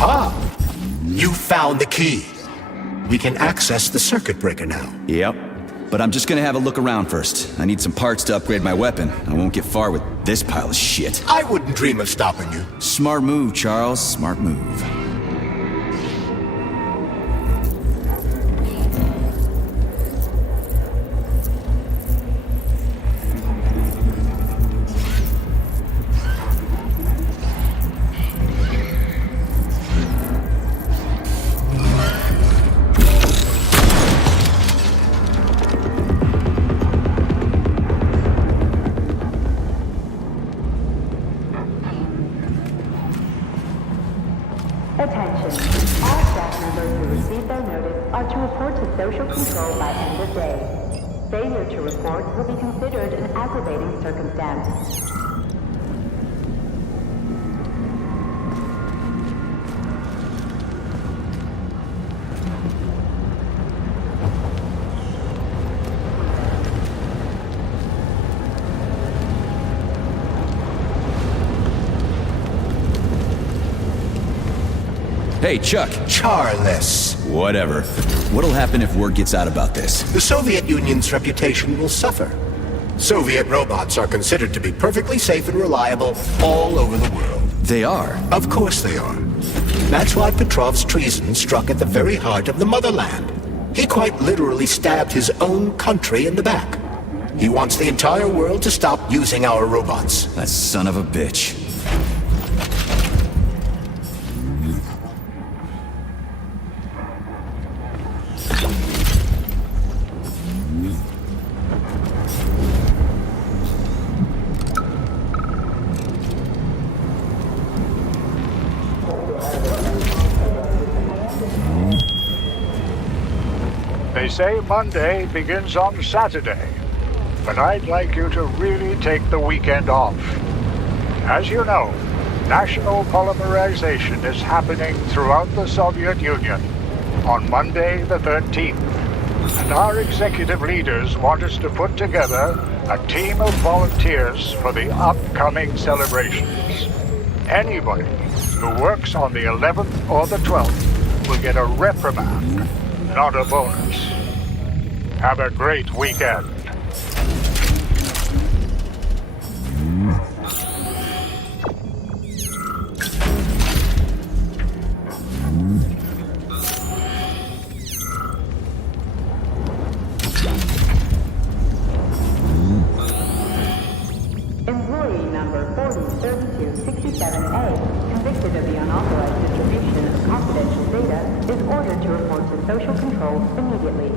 Aha! You found the key. We can access the circuit breaker now. Yep. But I'm just gonna have a look around first. I need some parts to upgrade my weapon. I won't get far with this pile of shit. I wouldn't dream of stopping you. Smart move, Charles. Smart move. Attention. All staff members who receive their notice are to report to social control by end of day. Failure to report will be considered an aggravating circumstance. Hey, Chuck. Charles. Whatever. What'll happen if word gets out about this? The Soviet Union's reputation will suffer. Soviet robots are considered to be perfectly safe and reliable all over the world. They are? Of course they are. That's why Petrov's treason struck at the very heart of the motherland. He quite literally stabbed his own country in the back. He wants the entire world to stop using our robots. That son of a bitch. They say Monday begins on Saturday, but I'd like you to really take the weekend off. As you know, national polymerization is happening throughout the Soviet Union on Monday the 13th, and our executive leaders want us to put together a team of volunteers for the upcoming celebrations. Anybody who works on the 11th or the 12th will get a reprimand, not a bonus. Have a great weekend. Employee number 403267A, convicted of the unauthorized distribution of confidential data, is ordered to report to social control immediately.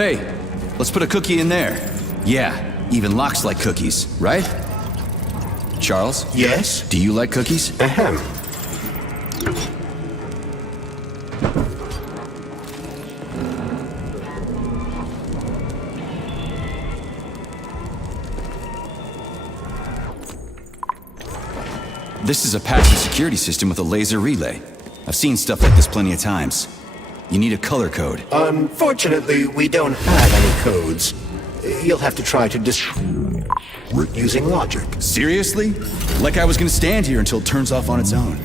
Hey, let's put a cookie in there. Yeah, even locks like cookies, right? Charles? Yes? Do you like cookies? Ahem. This is a passive security system with a laser relay. I've seen stuff like this plenty of times. You need a color code. Unfortunately, we don't have any codes. You'll have to try to using logic. Seriously? Like I was gonna stand here until it turns off on its own.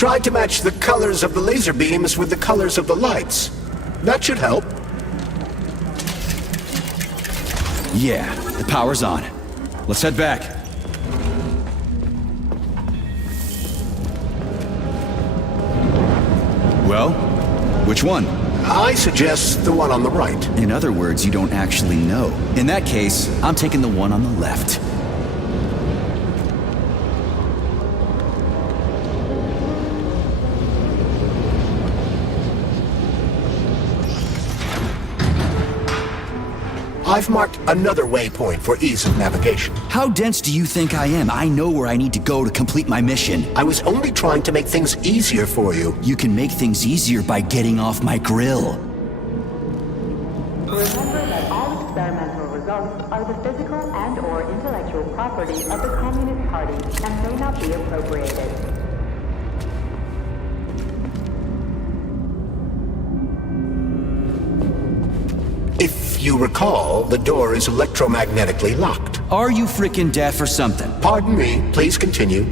tried to match the colors of the laser beams with the colors of the lights. That should help. Yeah, the power's on. Let's head back. Well, which one? I suggest the one on the right. In other words, you don't actually know. In that case, I'm taking the one on the left. I've marked another waypoint for ease of navigation. How dense do you think I am? I know where I need to go to complete my mission. I was only trying to make things easier for you. You can make things easier by getting off my grill. Remember that all experimental results are the physical and/or intellectual property of the Communist Party and may not be appropriated. If you recall, the door is electromagnetically locked. Are you frickin' deaf or something? Pardon me, please continue.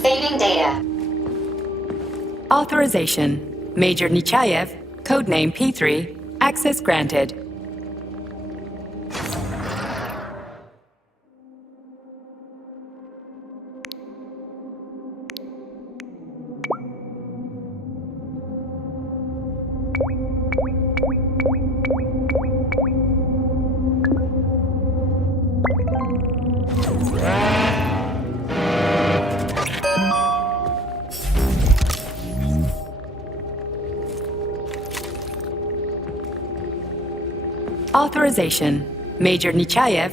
Saving data. Authorization. Major Nechayev, codename P3, access granted. Authorization. Major Nechayev,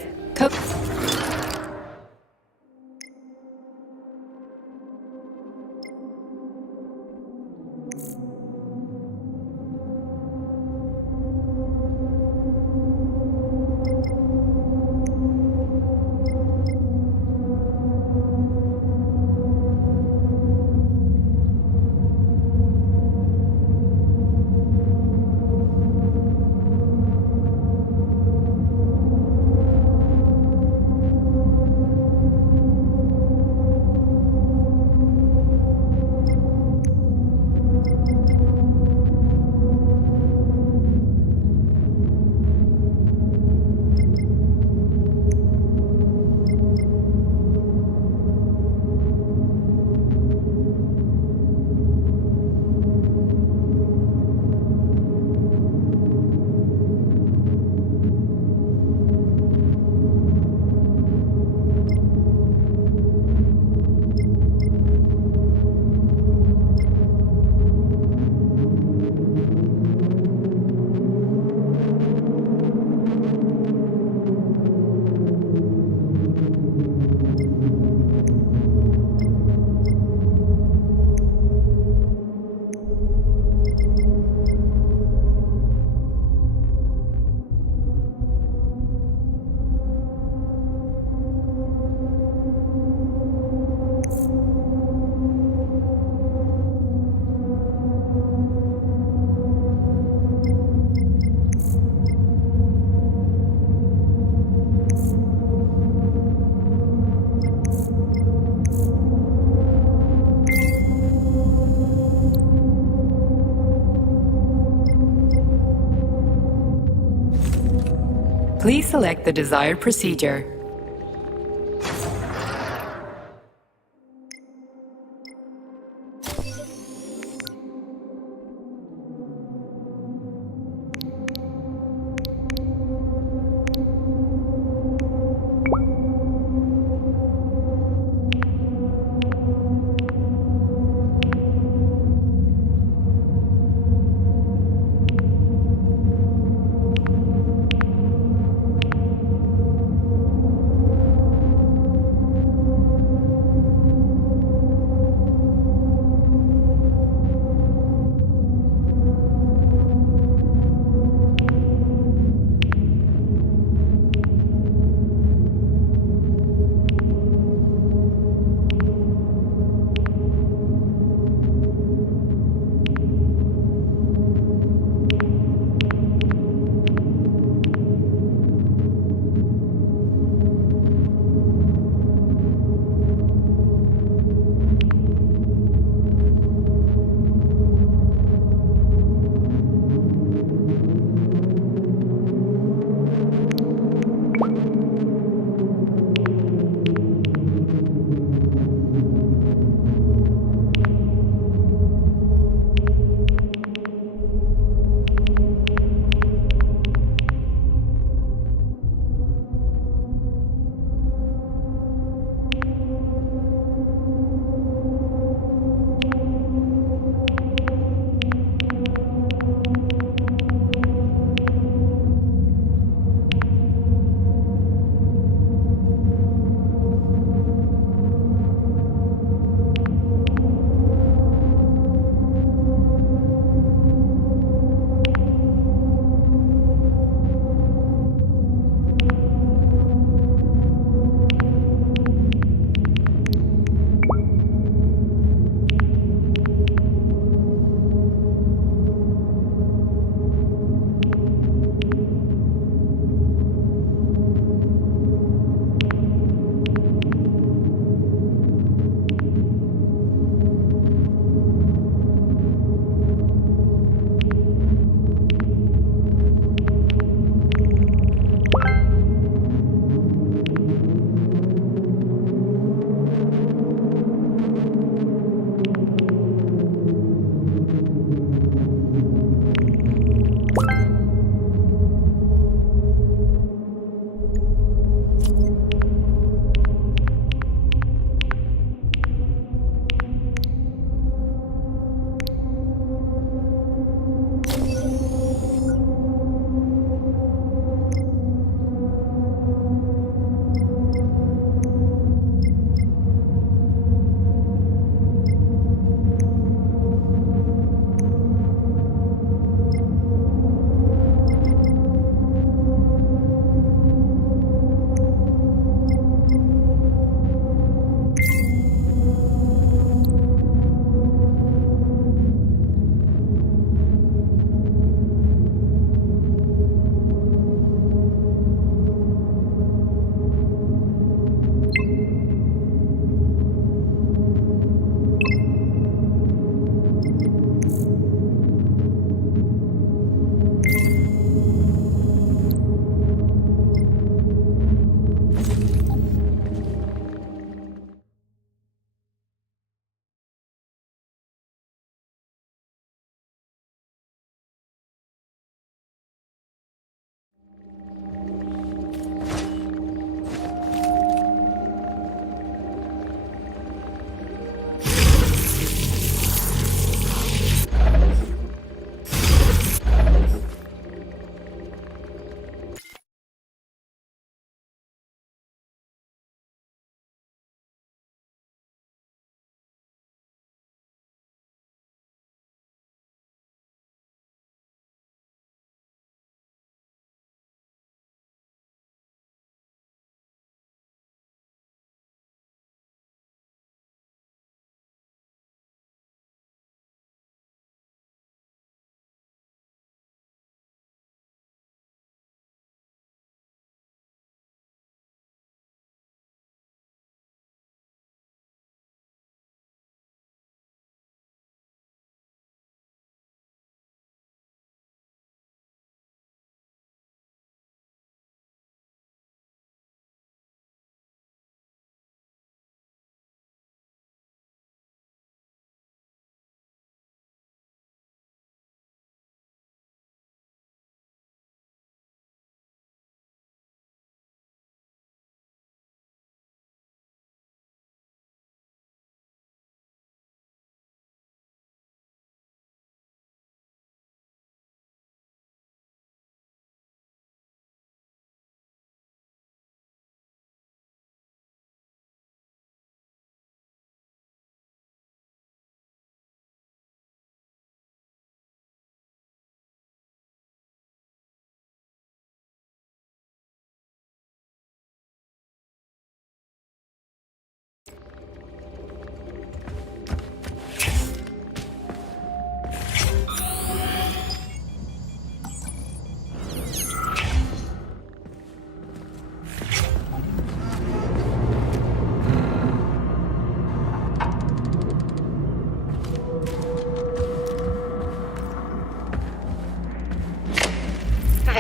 Please select the desired procedure.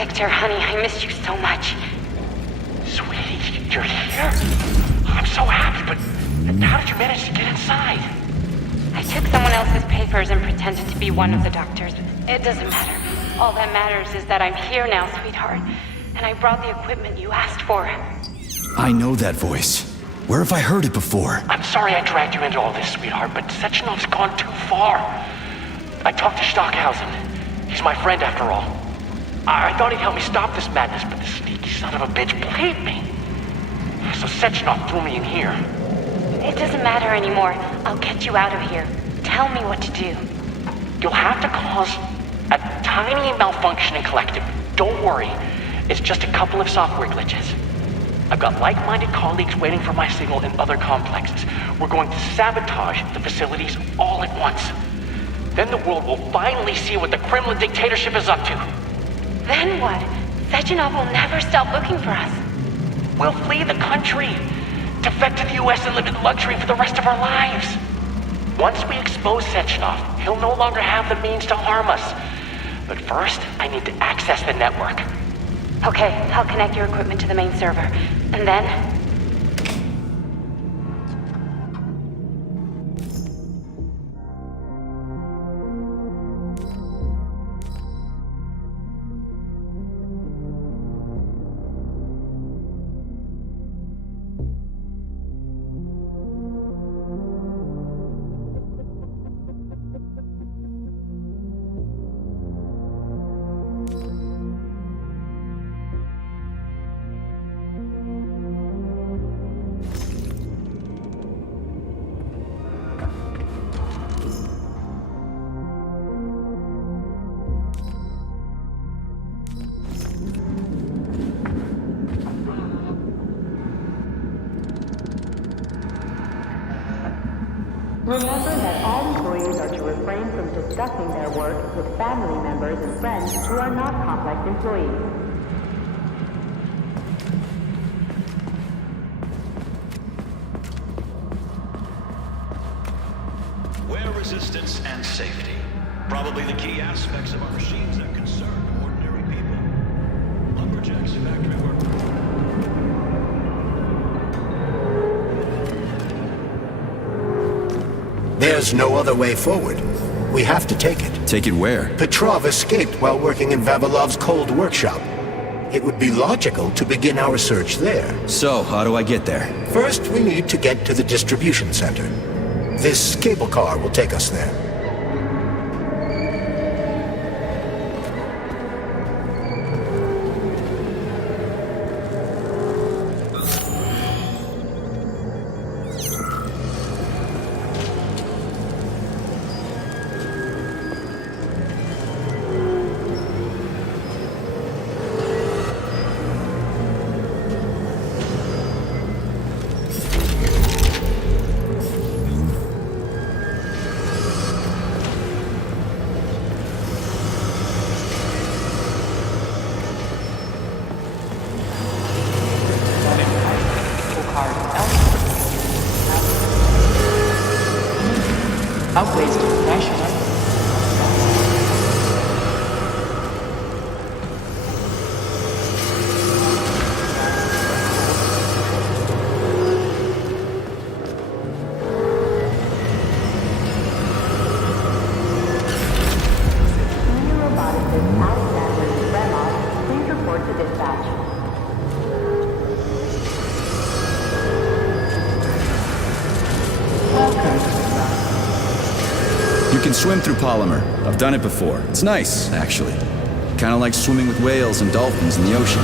Victor, honey, I missed you so much. Sweetie, you're here? I'm so happy, but how did you manage to get inside? I took someone else's papers and pretended to be one of the doctors. It doesn't matter. All that matters is that I'm here now, sweetheart. And I brought the equipment you asked for. I know that voice. Where have I heard it before? I'm sorry I dragged you into all this, sweetheart, but Sechenov's gone too far. I talked to Stockhausen. He's my friend after all. I thought he'd help me stop this madness, but the sneaky son of a bitch played me. So Sechenov threw me in here. It doesn't matter anymore. I'll get you out of here. Tell me what to do. You'll have to cause a tiny malfunction in Collective. Don't worry. It's just a couple of software glitches. I've got like-minded colleagues waiting for my signal in other complexes. We're going to sabotage the facilities all at once. Then the world will finally see what the Kremlin dictatorship is up to. Then what? Sechenov will never stop looking for us. We'll flee the country, defect to the US and live in luxury for the rest of our lives. Once we expose Sechenov, he'll no longer have the means to harm us. But first, I need to access the network. Okay, I'll connect your equipment to the main server. And then... Remember that all employees are to refrain from discussing their work with family members and friends who are not complex employees. Wear resistance and safety. Probably the key aspects of our machines that concern ordinary people. Lumberjacks, factory workers. There's no other way forward. We have to take it. Take it where? Petrov escaped while working in Vavilov's cold workshop. It would be logical to begin our search there. So, how do I get there? First, we need to get to the distribution center. This cable car will take us there. Outweighs depression. Senior roboticist Alexander Yefremov, please report to dispatch. You can swim through polymer. I've done it before. It's nice, actually. Kind of like swimming with whales and dolphins in the ocean.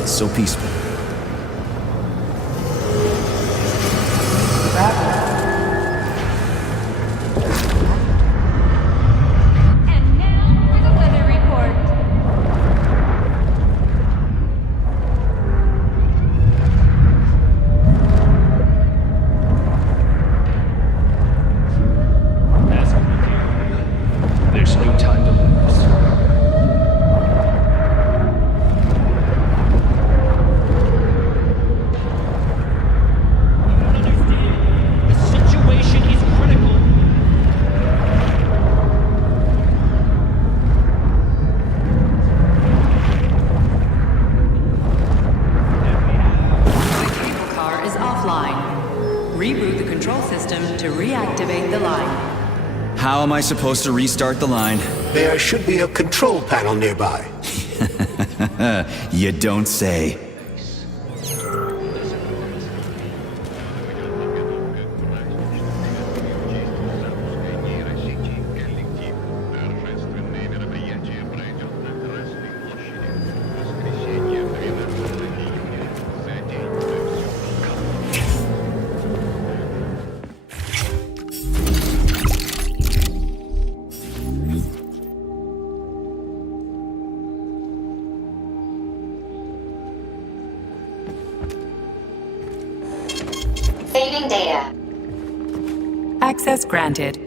It's so peaceful. And now for the weather report. There's no time to lose. How am I supposed to restart the line? There should be a control panel nearby. You don't say. Saving data. Access granted.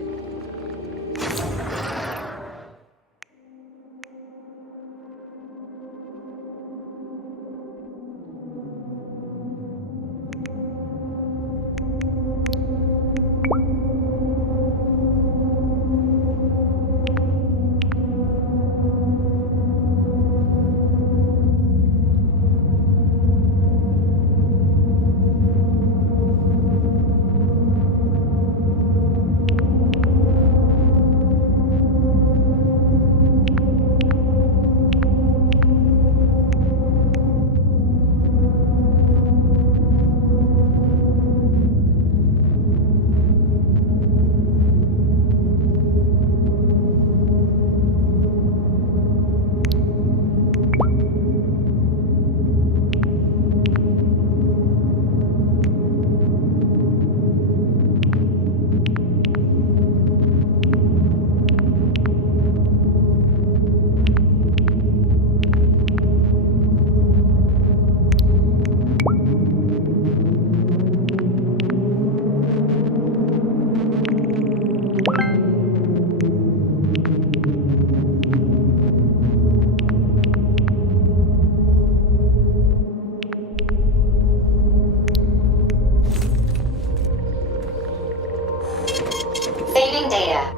Saving data.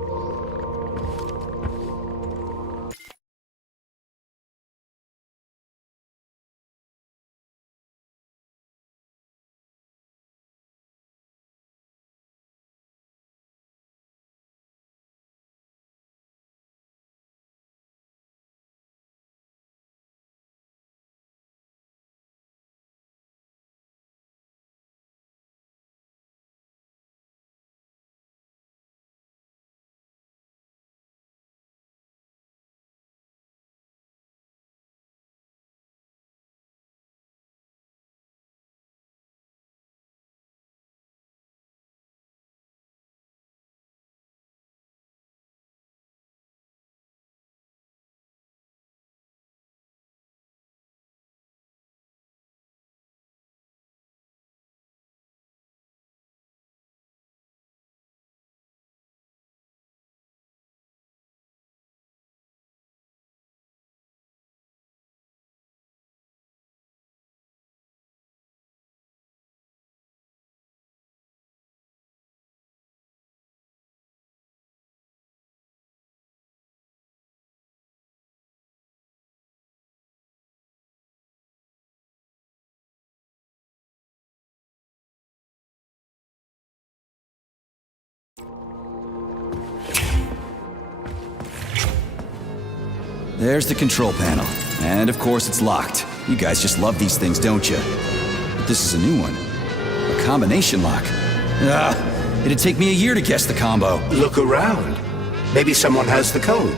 There's the control panel. And of course it's locked. You guys just love these things, don't you? But this is a new one. A combination lock. It'd take me a year to guess the combo. Look around. Maybe someone has the code.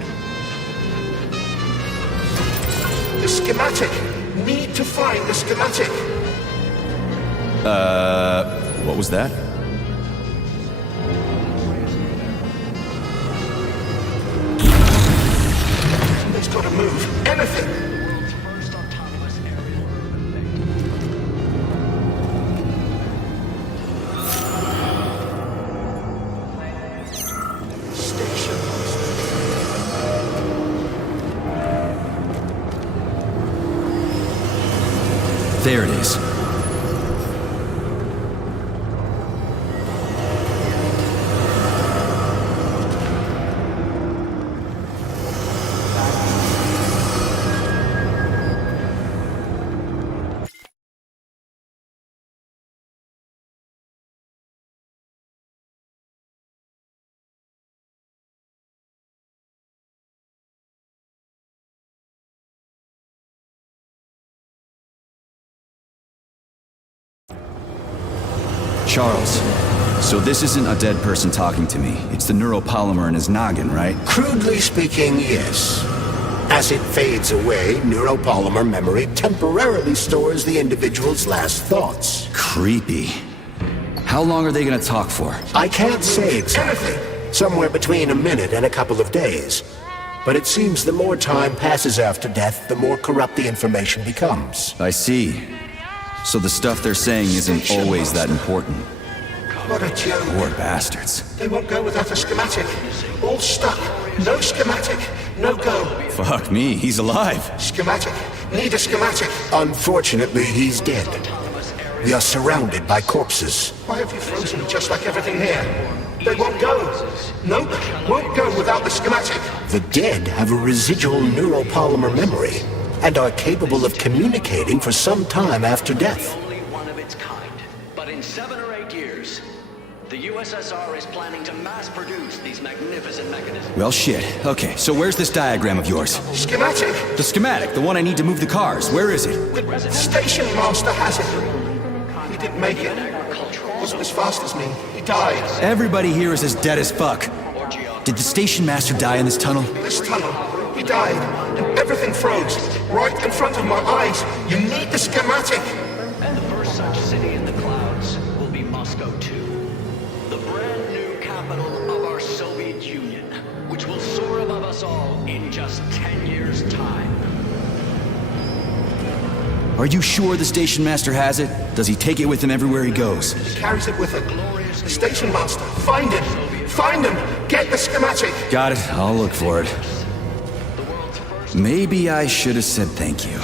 The schematic. Need to find the schematic. What was that? It's gotta move. Anything. Station. There it is. Charles, so this isn't a dead person talking to me. It's the neuropolymer in his noggin, right? Crudely speaking, yes. As it fades away, neuropolymer memory temporarily stores the individual's last thoughts. Creepy. How long are they gonna talk for? I can't say exactly. Somewhere between a minute and a couple of days. But it seems the more time passes after death, the more corrupt the information becomes. I see. So the stuff they're saying isn't always that important. What a joke. Poor bastards. They won't go without a schematic. All stuck. No schematic. No go. Fuck me, he's alive. Schematic. Need a schematic. Unfortunately, he's dead. We are surrounded by corpses. Why have you frozen just like everything here? They won't go. Nope, won't go without the schematic. The dead have a residual neuropolymer memory and are capable of communicating for some time after death. Only one of its kind. But in 7 or 8 years, the USSR is planning to mass produce these magnificent mechanisms. Well, shit. Okay, so where's this diagram of yours? Schematic! The schematic, the one I need to move the cars. Where is it? The station master has it. He didn't make it. Wasn't as fast as me. He died. Everybody here is as dead as fuck. Did the station master die in this tunnel? This tunnel. He died. And everything froze. Right in front of my eyes. You need the schematic. And the first such city in the clouds will be Moscow too. The brand new capital of our Soviet Union, which will soar above us all in just 10 years' time. Are you sure the station master has it? Does he take it with him everywhere he goes? He carries it with him. The station master. Find him. Find him. Get the schematic. Got it. I'll look for it. Maybe I should have said thank you.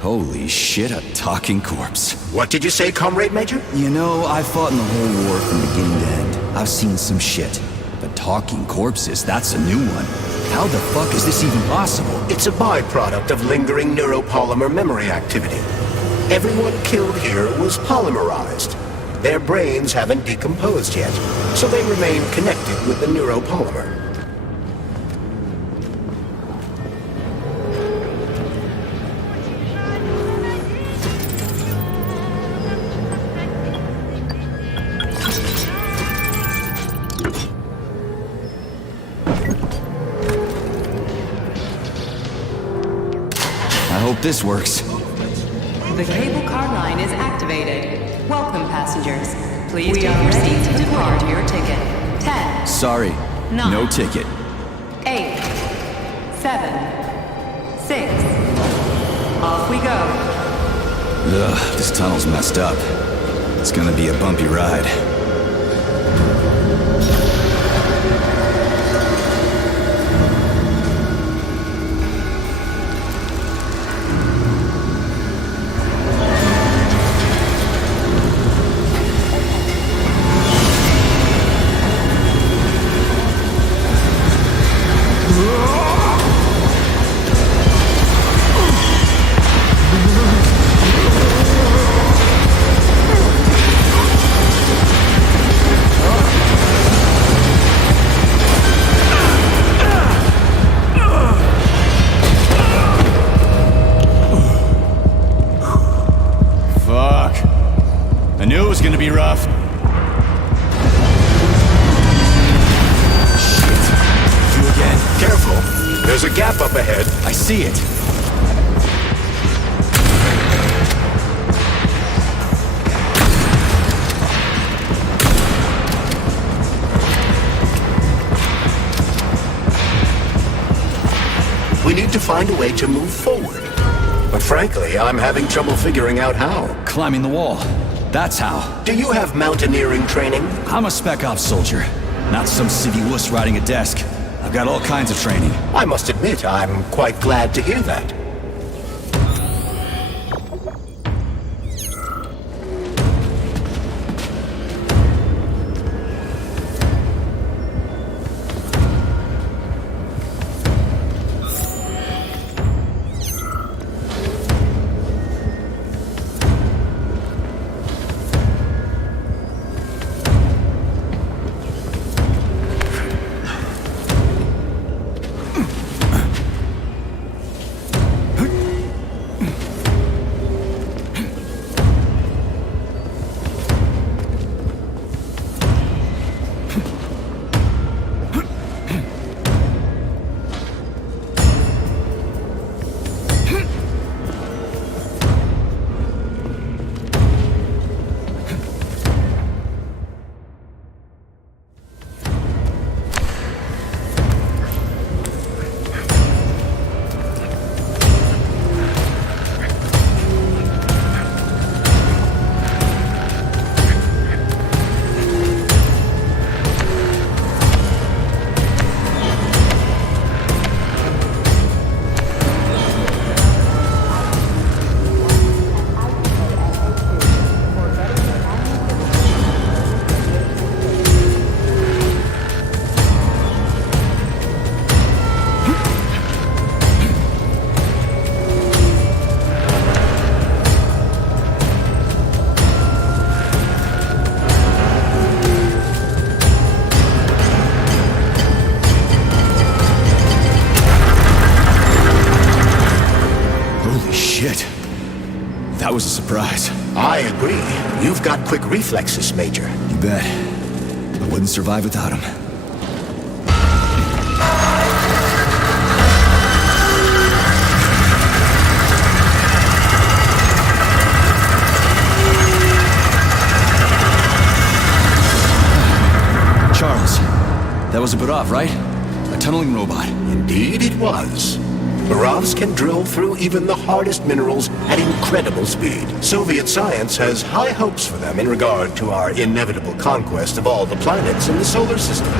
Holy shit, a talking corpse. What did you say, Comrade Major? You know, I've fought in the whole war from beginning to end. I've seen some shit. But talking corpses, that's a new one. How the fuck is this even possible? It's a byproduct of lingering neuropolymer memory activity. Everyone killed here was polymerized. Their brains haven't decomposed yet, so they remain connected with the neuropolymer. I hope this works. The cable car line is activated. Welcome, passengers. Please be ready to depart your ticket. 10, Sorry, Nine. no ticket. 8, 7, 6. Off we go. Ugh, this tunnel's messed up. It's gonna be a bumpy ride. I knew it was gonna be rough. Shit. You again? Careful. There's a gap up ahead. I see it. We need to find a way to move forward. But frankly, I'm having trouble figuring out how. Climbing the wall. That's how. Do you have mountaineering training? I'm a spec ops soldier, not some civvy wuss riding a desk. I've got all kinds of training. I must admit, I'm quite glad to hear that. Holy shit. That was a surprise. I agree. You've got quick reflexes, Major. You bet. I wouldn't survive without him. Charles, that was a Barov, right? A tunneling robot. Indeed it was. Barovs can drill through even the hardest minerals at incredible speed. Soviet science has high hopes for them in regard to our inevitable conquest of all the planets in the solar system.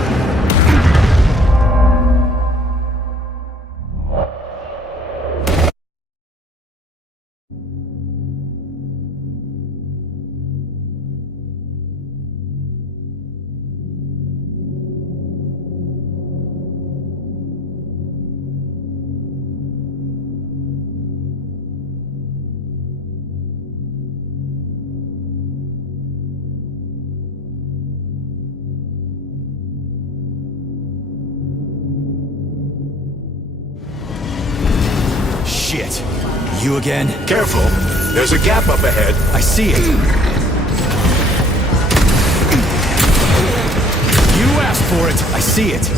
Shit. You again? Careful. There's a gap up ahead. I see it. You asked for it. I see it.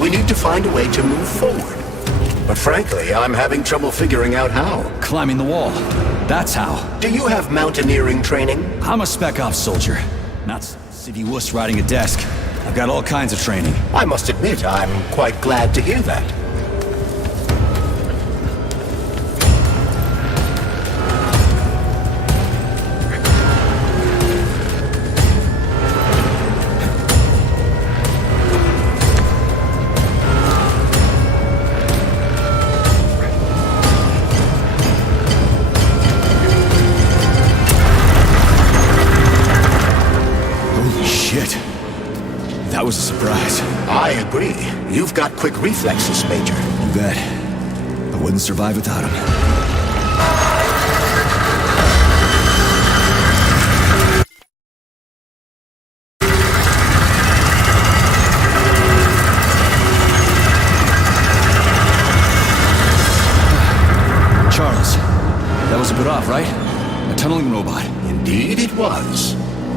We need to find a way to move forward. But frankly, I'm having trouble figuring out how. Climbing the wall. That's how. Do you have mountaineering training? I'm a spec ops soldier. Not civvy wuss riding a desk. I've got all kinds of training. I must admit, I'm quite glad to hear that. That was a surprise. I agree. You've got quick reflexes, Major. You bet. I wouldn't survive without him. Charles, that was a Barov, right? A tunneling robot. Indeed it was.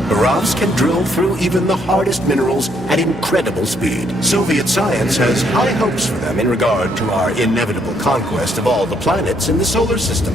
Barovs can drill through even the hardest minerals at incredible speed. Soviet science has high hopes for them in regard to our inevitable conquest of all the planets in the solar system.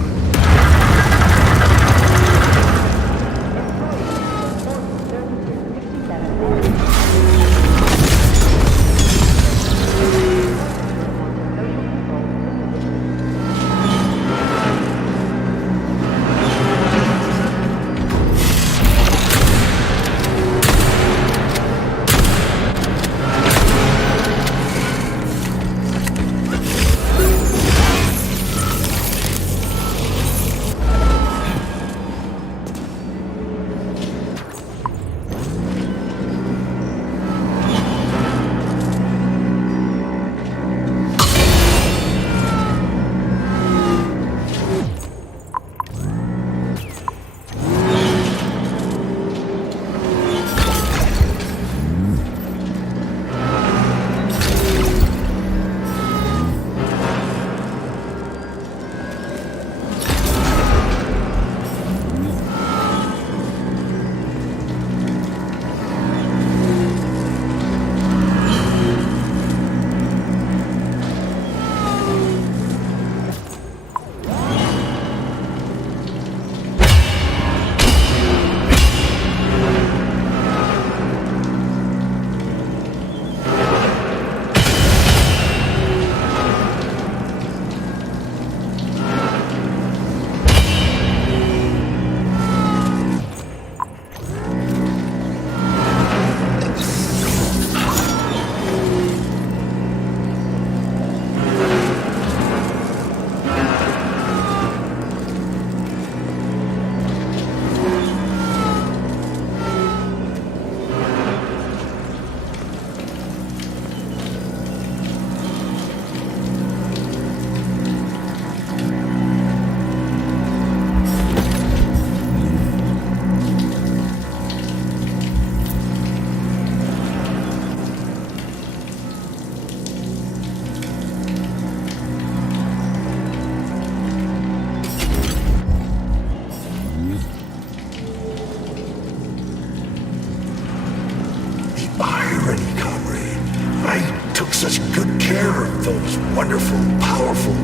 those wonderful, powerful,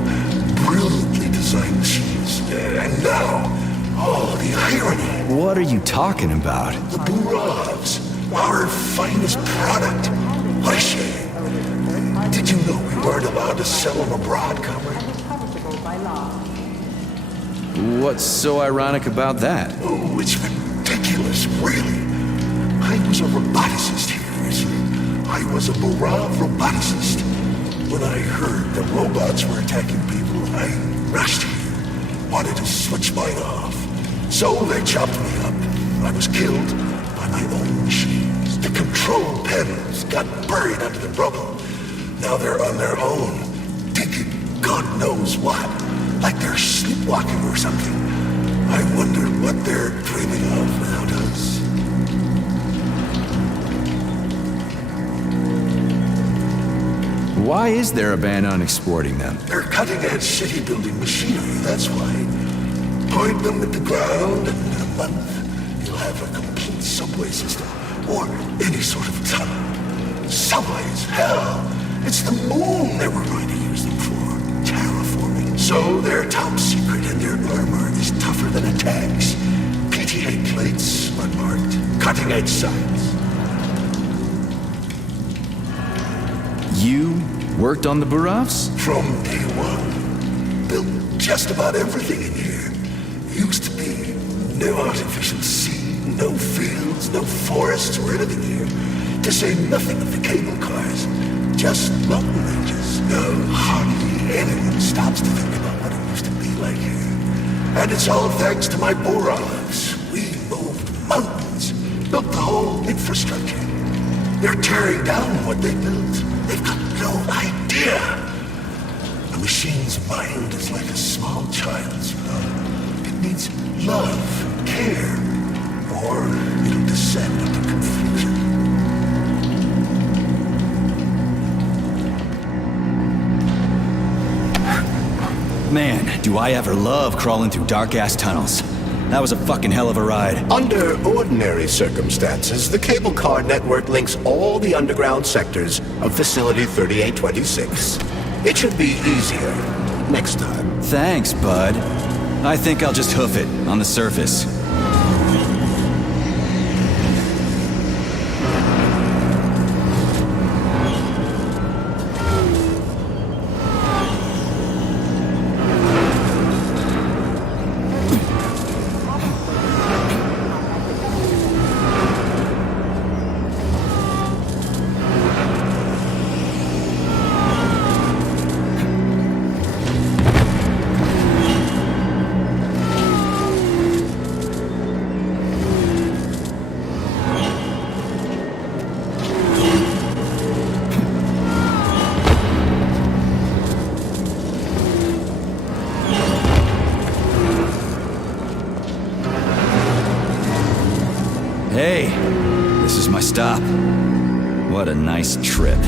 brilliantly designed machines. And now, oh, the irony. What are you talking about? The Burovs, our finest product. What a shame. Did you know we weren't allowed to sell them abroad, comrade? What's so ironic about that? Oh, it's ridiculous, really. I was a roboticist here, you see. I was a Burov roboticist. When I heard the robots were attacking people, I rushed here. Wanted to switch mine off. So they chopped me up. I was killed by my own machines. The control panels got buried under the rubble. Now they're on their own, digging God knows what. Like they're sleepwalking or something. I wonder what they're dreaming of without us. Why is there a ban on exporting them? They're cutting-edge city-building machinery, that's why. Point them at the ground, and in a month, you'll have a complete subway system. Or any sort of tunnel. Subways, hell! It's the moon they were going to use them for. Terraforming. So they're top secret, and their armor is tougher than a tank's. PTA plates, unmarked. Cutting-edge science. You worked on the Burovs? From day one. Built just about everything in here. Used to be no artificial sea, no fields, no forests or anything here. To say nothing of the cable cars. Just mountain ranges. No, hardly anyone stops to think about what it used to be like here. And it's all thanks to my Burovs. We moved mountains. Built the whole infrastructure. They're tearing down what they built. They've got no idea. A machine's mind is like a small child's, you know. It needs love, care, or it'll descend into confusion. Man, do I ever love crawling through dark-ass tunnels. That was a fucking hell of a ride. Under ordinary circumstances, the cable car network links all the underground sectors of Facility 3826. It should be easier next time. Thanks, bud. I think I'll just hoof it on the surface. Hey, this is my stop. What a nice trip.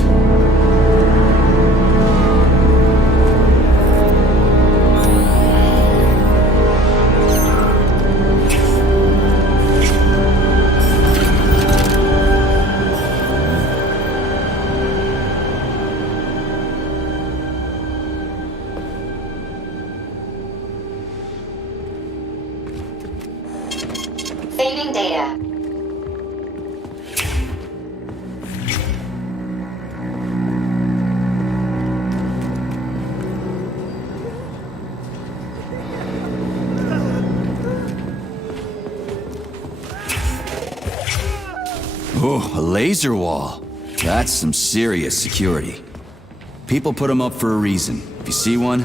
Saving data. Oh, a laser wall. That's some serious security. People put them up for a reason. If you see one,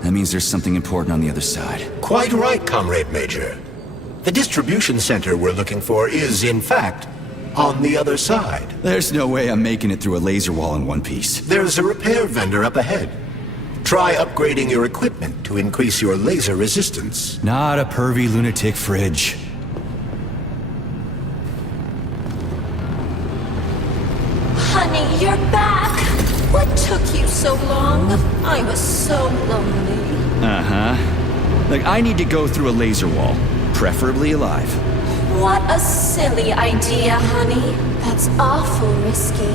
that means there's something important on the other side. Quite right, Comrade Major. The distribution center we're looking for is, in fact, on the other side. There's no way I'm making it through a laser wall in one piece. There's a repair vendor up ahead. Try upgrading your equipment to increase your laser resistance. Not a pervy lunatic fridge. Honey, you're back! What took you so long? I was so lonely. Uh-huh. Like, I need to go through a laser wall, preferably alive. What a silly idea, honey. That's awful risky.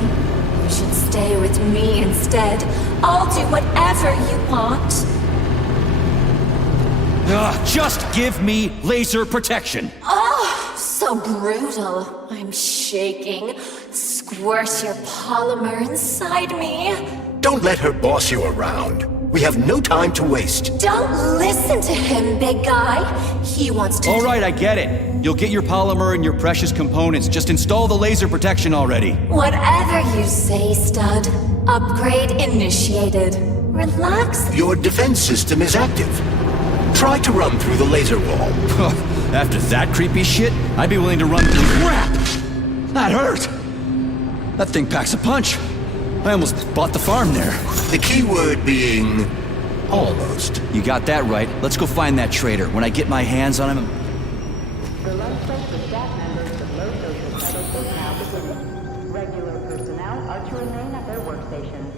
you should stay with me instead. I'll do whatever you want. Just give me laser protection! Oh, so brutal. I'm shaking. Squirt your polymer inside me. Don't let her boss you around. We have no time to waste. Don't listen to him, big guy. He wants to... All right, I get it. You'll get your polymer and your precious components. Just install the laser protection already. Whatever you say, stud. Upgrade initiated. Relax. Your defense system is active. Try to run through the laser wall. After that creepy shit, I'd be willing to run through... Crap! That hurt! That thing packs a punch. I almost bought the farm there. The key word being... almost. You got that right. Let's go find that traitor. When I get my hands on him... The lunch break for staff members of low social status is now beginning. Regular personnel are to remain at their workstations.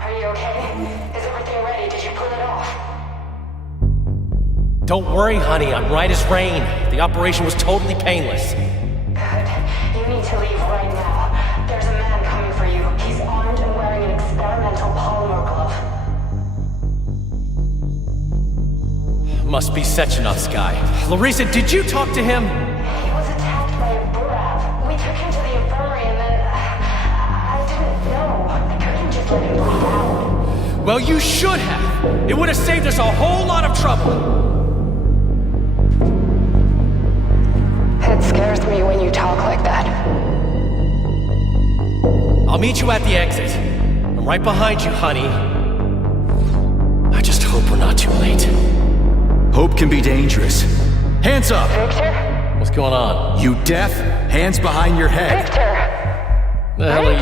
Are you okay? Is everything ready? Did you pull it off? Don't worry, honey. I'm right as rain. The operation was totally painless. Good. You need to leave right now. There's a man coming for you. He's armed and wearing an experimental polymer glove. Must be Sechenov's guy. Larissa, did you talk to him? He was attacked by a Burav. We took him to the infirmary and then... I didn't know. I couldn't just let him bleed out. Well, you should have. It would have saved us a whole lot of trouble. It scares me when you talk like that. I'll meet you at the exit. I'm right behind you, honey. I just hope we're not too late. Hope can be dangerous. Hands up! Victor? What's going on? You deaf? Hands behind your head. Victor! The hell are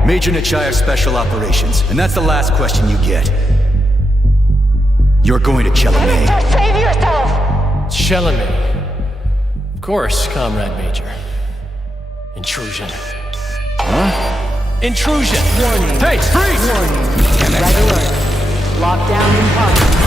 you? Major Nechayev Special Operations, and that's the last question you get. You're going to Chelomey. Victor, save yourself! Chelomey. Of course, Comrade Major. Intrusion. Huh? Intrusion! Warning. Hey, freeze! Warning. Red alert. Lockdown in progress.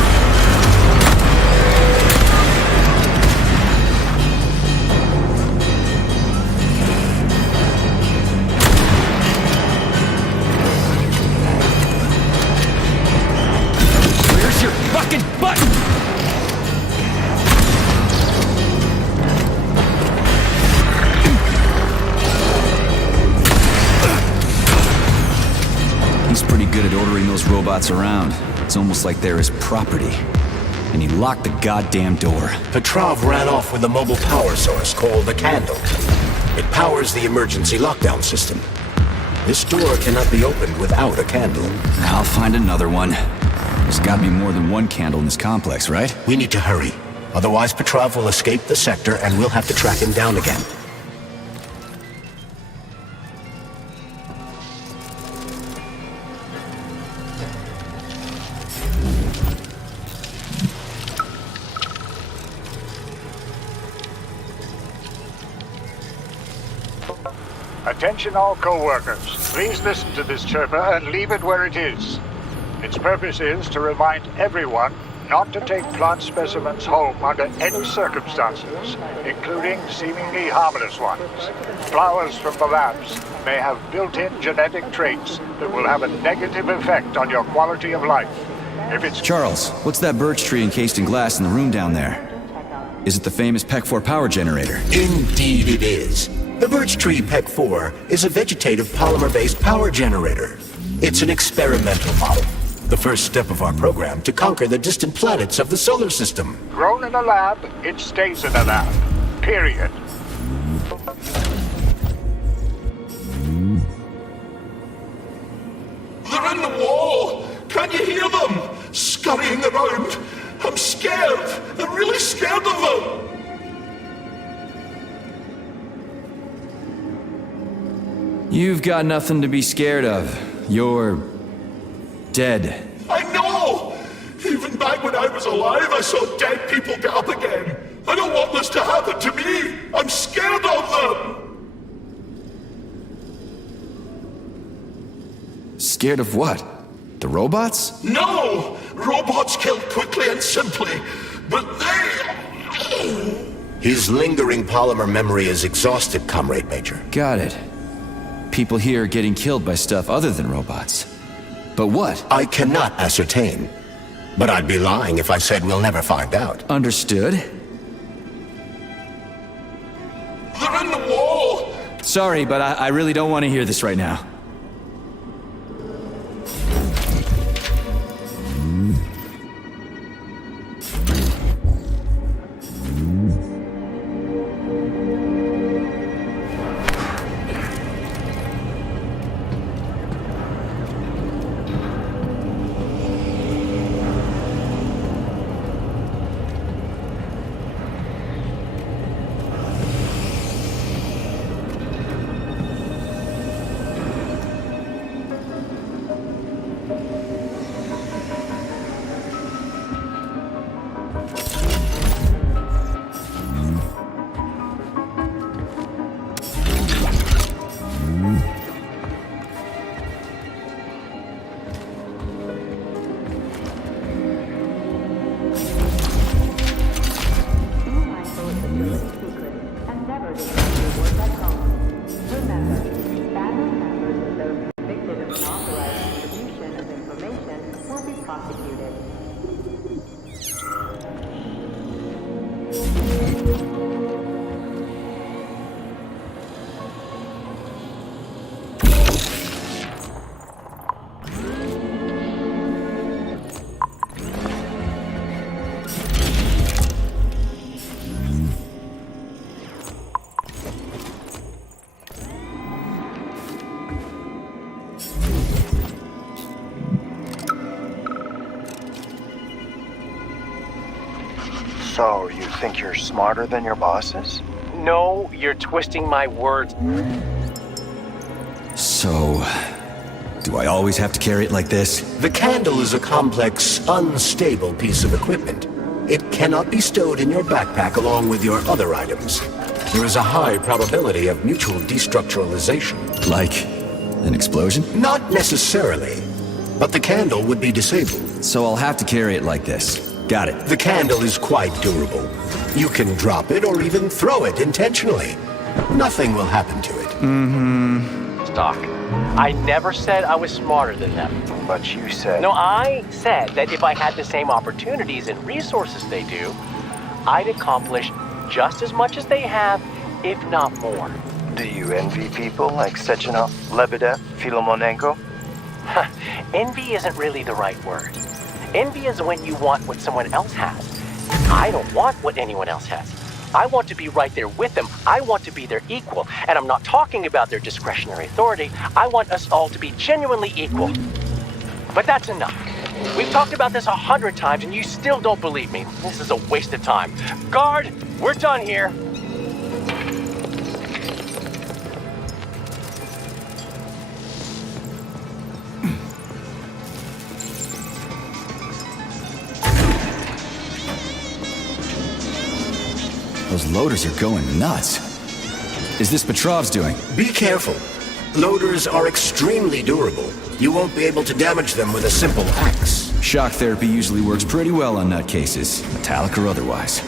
Where's your fucking button? He's pretty good at ordering those robots around. It's almost like they're his property. And he locked the goddamn door. Petrov ran off with a mobile power source called the Candle. It powers the emergency lockdown system. This door cannot be opened without a candle. I'll find another one. There's gotta be more than one candle in this complex, right? We need to hurry. Otherwise, Petrov will escape the sector and we'll have to track him down again. Attention all co-workers. Please listen to this chirper and leave it where it is. Its purpose is to remind everyone not to take plant specimens home under any circumstances, including seemingly harmless ones. Flowers from the labs may have built-in genetic traits that will have a negative effect on your quality of life. If it's... Charles, what's that birch tree encased in glass in the room down there? Is it the famous PEC-4 power generator? Indeed it is. The birch tree PEC-4 is a vegetative polymer-based power generator. It's an experimental model. The first step of our program to conquer the distant planets of the solar system. Grown in a lab, it stays in a lab. Period. They're in the wall! Can you hear them? Scurrying around. I'm scared. I'm really scared of them. You've got nothing to be scared of. You're... dead. I know! Even back when I was alive, I saw dead people get up again. I don't want this to happen to me. I'm scared of them. Scared of what? The robots? No! Robots kill quickly and simply, but they... His lingering polymer memory is exhausted, Comrade Major. Got it. People here are getting killed by stuff other than robots. But what? I cannot ascertain. But I'd be lying if I said we'll never find out. Understood. They're in the wall! Sorry, but I really don't want to hear this right now. So, you think you're smarter than your bosses? No, you're twisting my words. So... do I always have to carry it like this? The candle is a complex, unstable piece of equipment. It cannot be stowed in your backpack along with your other items. There is a high probability of mutual destructuralization. Like an explosion? Not necessarily, but the candle would be disabled. So I'll have to carry it like this. Got it. The candle is quite durable. You can drop it or even throw it intentionally. Nothing will happen to it. Doc, I never said I was smarter than them. But you said... No, I said that if I had the same opportunities and resources they do, I'd accomplish just as much as they have, if not more. Do you envy people like Sechenov, Lebedev, Filomonenko? Envy isn't really the right word. Envy is when you want what someone else has. I don't want what anyone else has. I want to be right there with them. I want to be their equal. And I'm not talking about their discretionary authority. I want us all to be genuinely equal. But that's enough. We've talked about this 100 times and you still don't believe me. This is a waste of time. Guard, we're done here. Those loaders are going nuts. Is this Petrov's doing? Be careful. Loaders are extremely durable. You won't be able to damage them with a simple axe. Shock therapy usually works pretty well on nutcases, metallic or otherwise.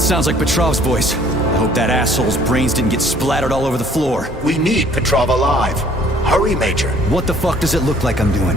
That sounds like Petrov's voice. I hope that asshole's brains didn't get splattered all over the floor. We need Petrov alive. Hurry, Major. What the fuck does it look like I'm doing?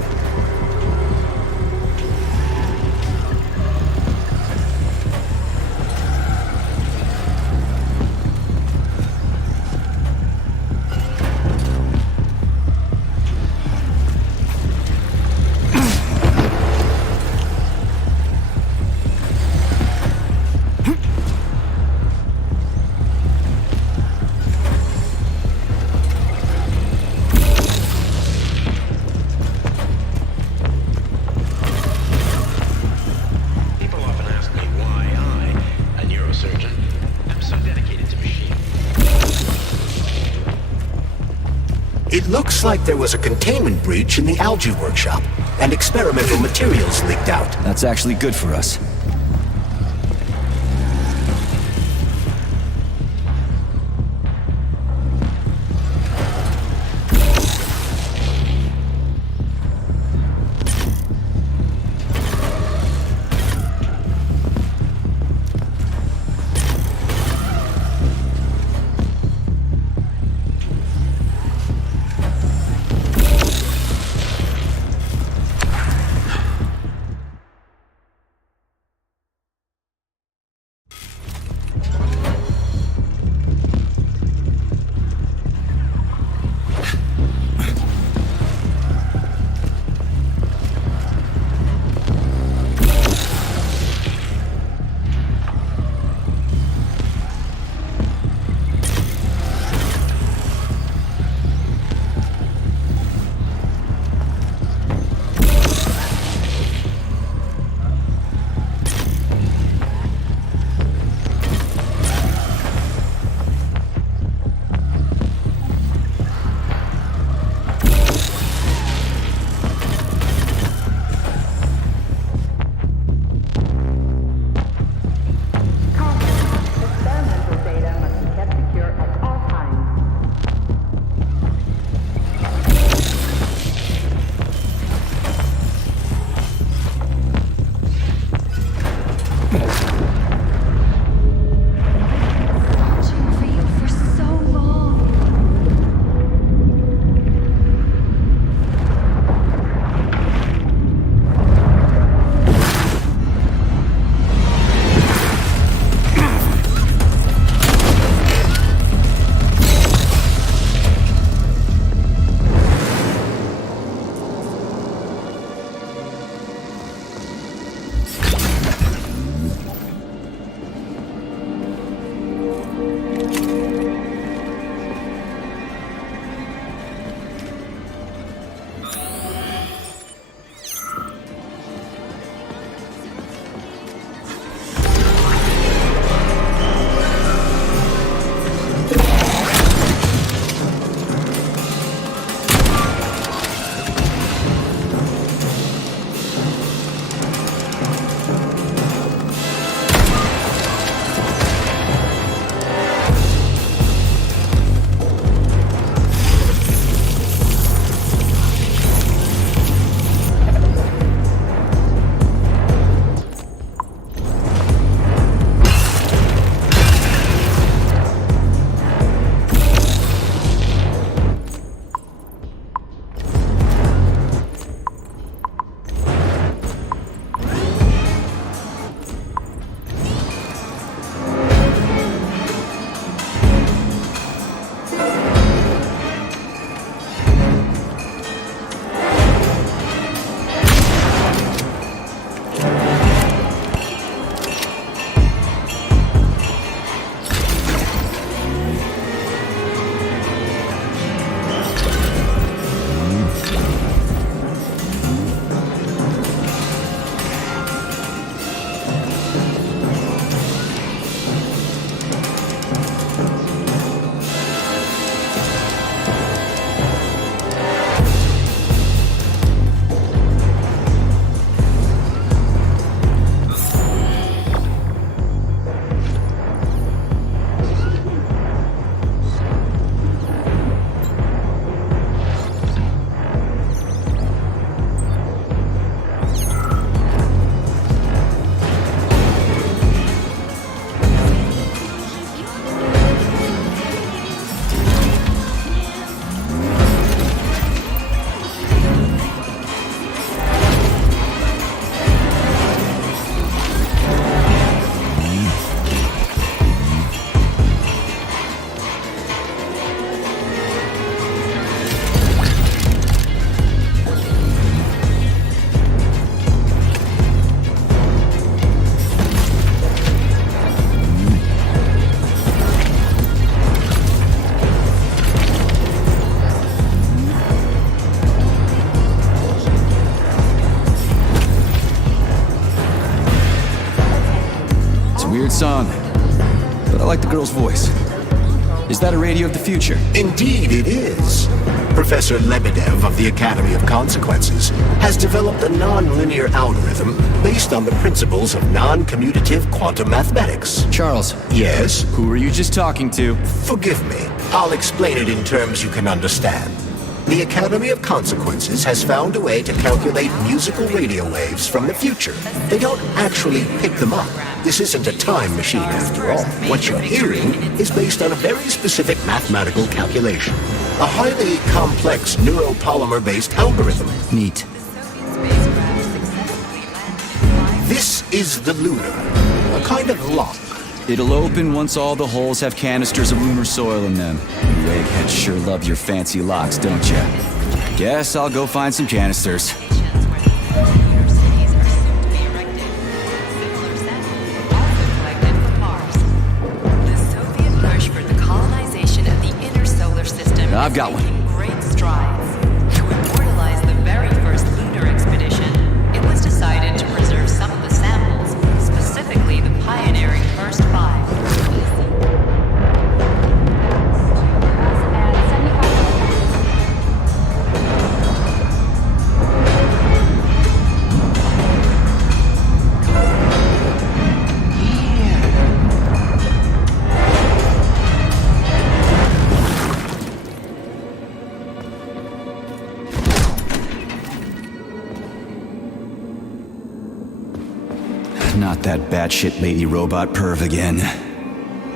It looks like there was a containment breach in the algae workshop, and experimental materials leaked out. That's actually good for us. song, but I like the girl's voice. Is that a radio of the future? Indeed it is. Professor Lebedev of the Academy of Consequences has developed a non-linear algorithm based on the principles of non-commutative quantum mathematics. Charles. Yes? Who were you just talking to? Forgive me. I'll explain it in terms you can understand. The Academy of Consequences has found a way to calculate musical radio waves from the future. They don't actually pick them up. This isn't a time machine after all. What you're hearing is based on a very specific mathematical calculation. A highly complex neuropolymer-based algorithm. Neat. This is the Lunar, a kind of lock. It'll open once all the holes have canisters of lunar soil in them. You eggheads sure love your fancy locks, don't you? Guess I'll go find some canisters. I've got one. Great strides. To immortalize the very first lunar expedition, it was decided to preserve some of the samples, specifically the pioneering first 5. Not that batshit lady robot perv again.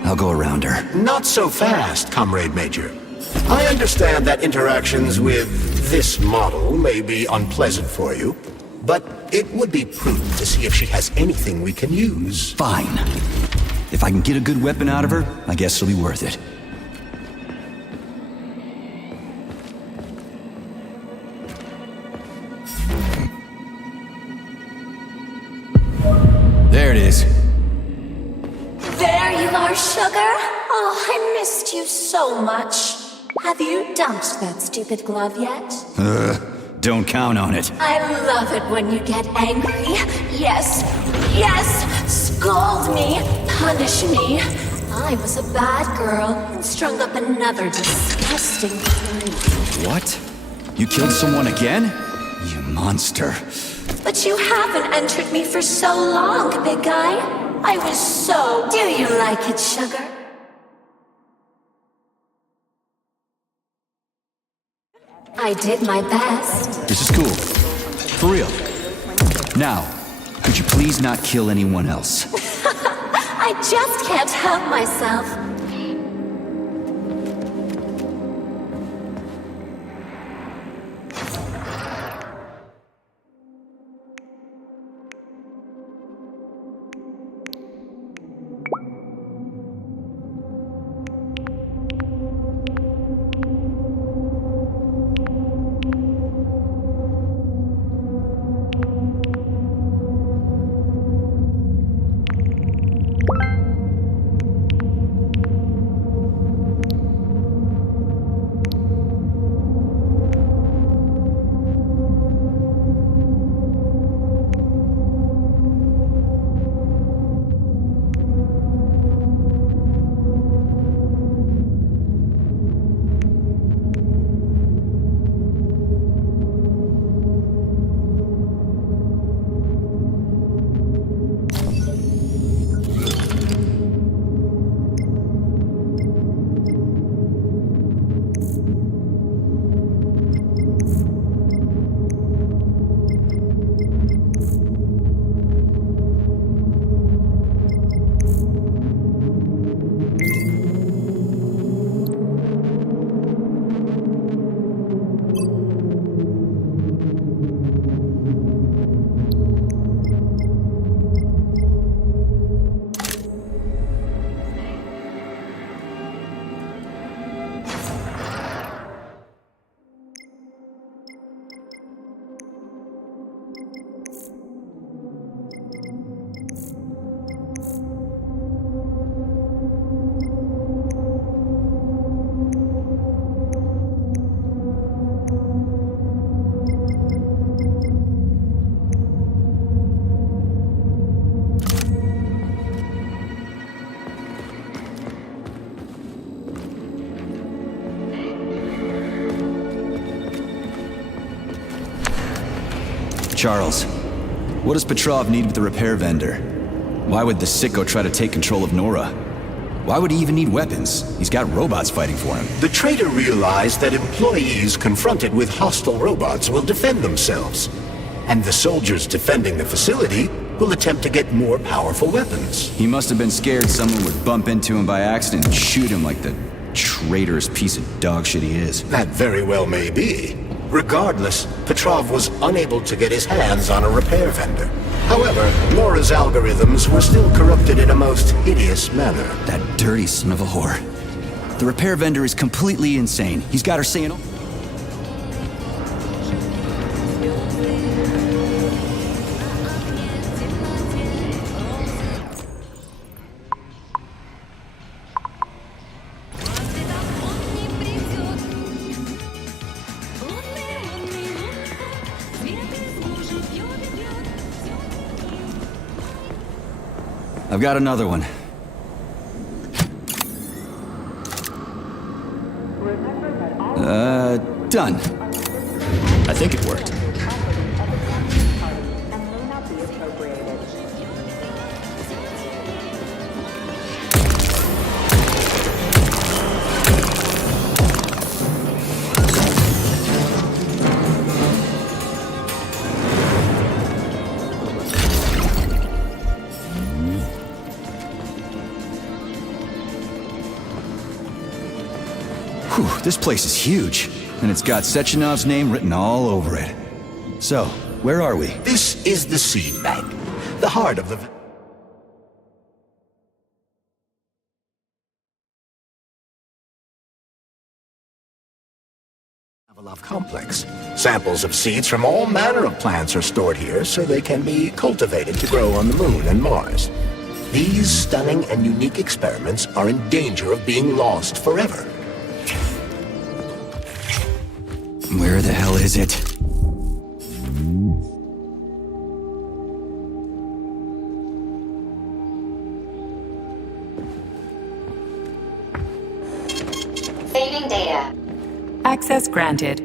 I'll go around her. Not so fast, Comrade Major. I understand that interactions with this model may be unpleasant for you, but it would be prudent to see if she has anything we can use. Fine. If I can get a good weapon out of her, I guess it'll be worth it. There it is. There you are, sugar. Oh, I missed you so much. Have you dumped that stupid glove yet? Don't count on it. I love it when you get angry. Yes, yes! Scold me, punish me. I was a bad girl and strung up another disgusting crime. What? You killed someone again? You monster. But you haven't entered me for so long, big guy. I was so... Do you like it, sugar? I did my best. This is cool. For real. Now, could you please not kill anyone else? I just can't help myself. Charles. What does Petrov need with the repair vendor? Why would the sicko try to take control of Nora? Why would he even need weapons? He's got robots fighting for him. The traitor realized that employees confronted with hostile robots will defend themselves. And the soldiers defending the facility will attempt to get more powerful weapons. He must have been scared someone would bump into him by accident and shoot him like the traitorous piece of dog shit he is. That very well may be. Regardless, Petrov was unable to get his hands on a repair vendor. However, Nora's algorithms were still corrupted in a most hideous manner. That dirty son of a whore. The repair vendor is completely insane. He's got her saying... I've got another one. Done. I think it worked. Whew, this place is huge, and it's got Sechenov's name written all over it. So, where are we? This is the seed bank, the heart of the... Vavilov complex. Samples of seeds from all manner of plants are stored here so they can be cultivated to grow on the Moon and Mars. These stunning and unique experiments are in danger of being lost forever. Where the hell is it? Saving data. Access granted.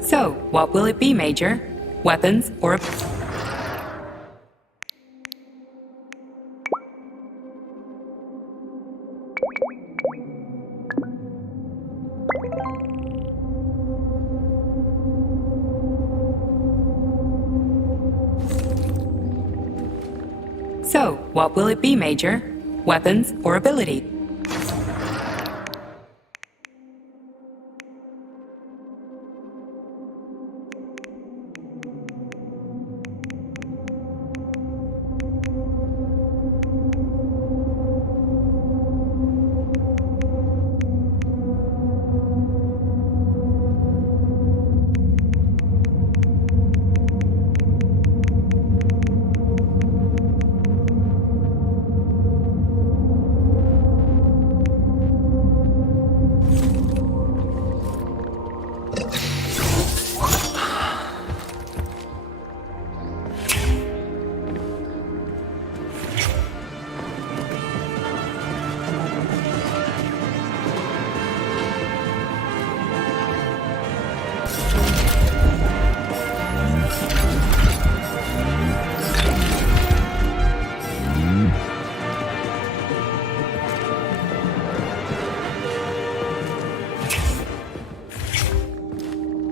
So, what will it be, Major? Weapons or a... So, what will it be, Major? Weapons or ability?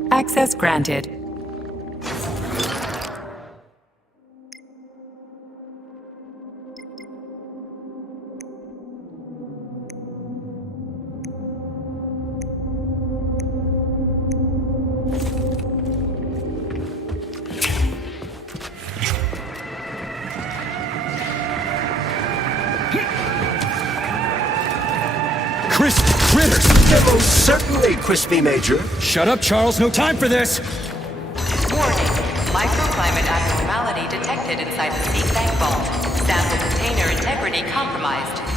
Access granted. Critters! Demo Certainly, Crispy Major. Shut up, Charles. No time for this. Warning. Microclimate abnormality detected inside the seed bank vault. Sample container integrity compromised.